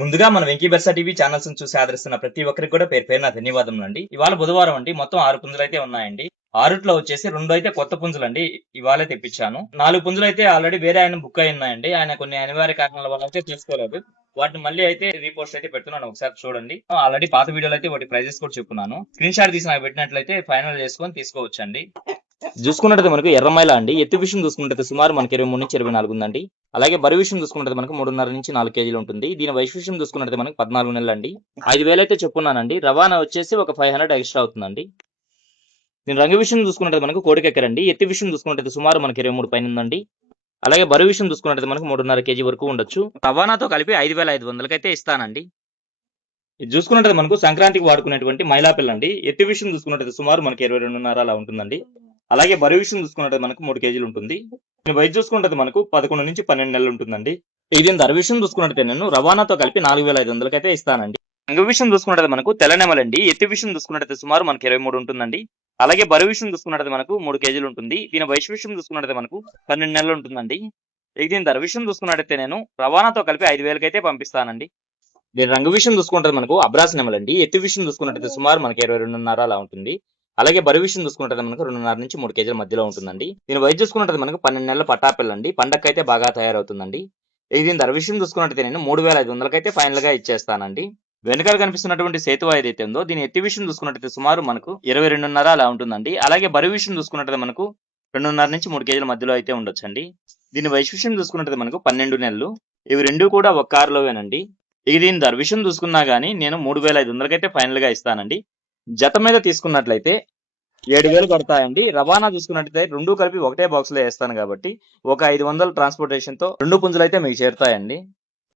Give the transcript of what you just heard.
ముందుగా మన Venky బెర్సా TV channels చూసి ఆదరిస్తున్న ప్రతి ఒక్కరికి కూడా పేరు పేరున ధన్యవాదములు అండి. ఇవాళ బుధవారం అండి. మొత్తం 6 పుంజులు అయితే ఉన్నాయండి. 6ట్లో వచ్చేసి 2 అయితే కొత్త పుంజులండి. ఇవాళే తెప్పించాను. 4 పుంజులు అయితే ఆల్రెడీ వేరే ఆయన బుక్ అయి ఉన్నాయండి. ఆయన కొన్ని అనివార్య కారణాల వల్ల అయితే తీసుకోలేదు. వాటిని మళ్ళీ అయితే రీపోస్ట్ అయితే పెడుతున్నాను. ఒకసారి చూడండి. ఆల్రెడీ పాత వీడియోలో అయితే వాటి ప్రైజెస్ కూడా చెప్పుకున్నాను. స్క్రీన్ షాట్ తీసి నాకు పెట్టినట్లయితే ఫైనల్ చేసుకొని తీసుకోవచ్చండి. చూసుకున్నట్టు మనకు ఎర్రమైల అండి. ఎత్తు విషయం చూసుకున్నట్టు సుమారు మనకి 23 నుంచి 24 ఉందండి. అలాగే బరువు విషయం చూసుకున్నట్టు మనకు 3.5 నుంచి 4 కేజీలు ఉంటుంది. దీని వయసు విషయం చూసుకున్నట్టు మనకు 14 నెలలు అండి. 5,000 అయితే చెప్పున్నానండి. రవాణా వచ్చేసి ఒక 500 ఎక్స్ట్రా అవుతుందండి. దీని రంగు విషయం చూసుకున్నట్టు మనకు కోడికెక్కరండి. ఎత్తు విషయం చూసుకున్నట్టు సుమారు మనకి 23 పైన ఉందండి. అలాగే బరువు విషయం చూసుకున్నట్టు మనకు 3.5 కేజీ వరకు ఉండొచ్చు. రవాణాతో కలిపి 5,500 అయితే ఇస్తానండి. ఇది చూసుకున్నట్టు మనకు సంక్రాంతికి వాడుకునేటువంటి మైలా పిల్ల అండి. ఎత్తు విషయం చూసుకున్నట్టు సుమారు మనకి 22.5 అలా ఉంటుందండి. అలాగే బరువు విషయం చూసుకున్నట్టు మనకు 3 కేజీలు ఉంటుంది. వయసు చూసుకున్నట్టు మనకు 11 నుంచి 12 నెలలు ఉంటుందండి. ఇది ధర విషయం చూసుకున్నట్టు నేను రవాణాతో కలిపి 4,500 అయితే ఇస్తానండి. రంగు విషయం చూసుకున్నట్టు మనకు తెల్లనెమలండి. ఎత్తు విషయం చూసుకున్నట్టు సుమారు మనకి 23 ఉంటుందండి. అలాగే బరువు విషయం చూసుకున్నట్టు మనకు 3 కేజీలు ఉంటుంది. దీని వయసు విషయం చూసుకున్నట్టు మనకు 12 నెలలు ఉంటుందండి. దీని ధర విషయం చూసుకున్నట్టయితే నేను రవాణాతో కలిపి 5,000 అయితే పంపిస్తానండి. దీని రంగు విషయం చూసుకుంటే మనకు అబ్రాస్ నెమలండి. ఎత్తు విషయం చూసుకున్నట్టయితే సుమారు మనకి 22.5 అలా ఉంటుంది. అలాగే బరువు విషయం చూసుకుంటే మనకు 2.5 నుంచి 3 కేజీల మధ్యలో ఉంటుందండి. దీని వయసు చూసుకున్నట్టు మనకు 12 నెలల పట్టాపిల్లండి. పండక్కైతే బాగా తయారవుతుందండి. దీని ధర విషయం చూసుకున్నట్టయితే నేను 3,500 అయితే ఫైనల్ గా ఇచ్చేస్తానండి. వెనకాల కనిపిస్తున్నటువంటి సేతు ఏదైతే ఉందో దీని ఎత్తు విషయం చూసుకున్నట్టయితే సుమారు మనకు 22.5 అలా ఉంటుందండి. అలాగే బరువు విషయం చూసుకున్నట్టయితే మనకు 2.5 నుంచి 3 కేజీల మధ్యలో అయితే ఉండొచ్చండి. దీని వయసు విషయం చూసుకున్నట్టయితే మనకు 12 నెలలు. ఇవి రెండు కూడా ఒక కారులోవేనండి. దీని ధర విషయం చూసుకున్నా గానీ నేను 3,500 అయితే ఫైనల్ గా ఇస్తానండి. జత మీద తీసుకున్నట్లయితే 7,000 పడతాయండి. రవాణా చూసుకున్నట్లయితే రెండు కలిపి ఒకటే బాక్స్ లో వేస్తాను కాబట్టి ఒక 500 ట్రాన్స్పోర్టేషన్ తో 2 పుంజులు అయితే మీకు చేరుతాయండి.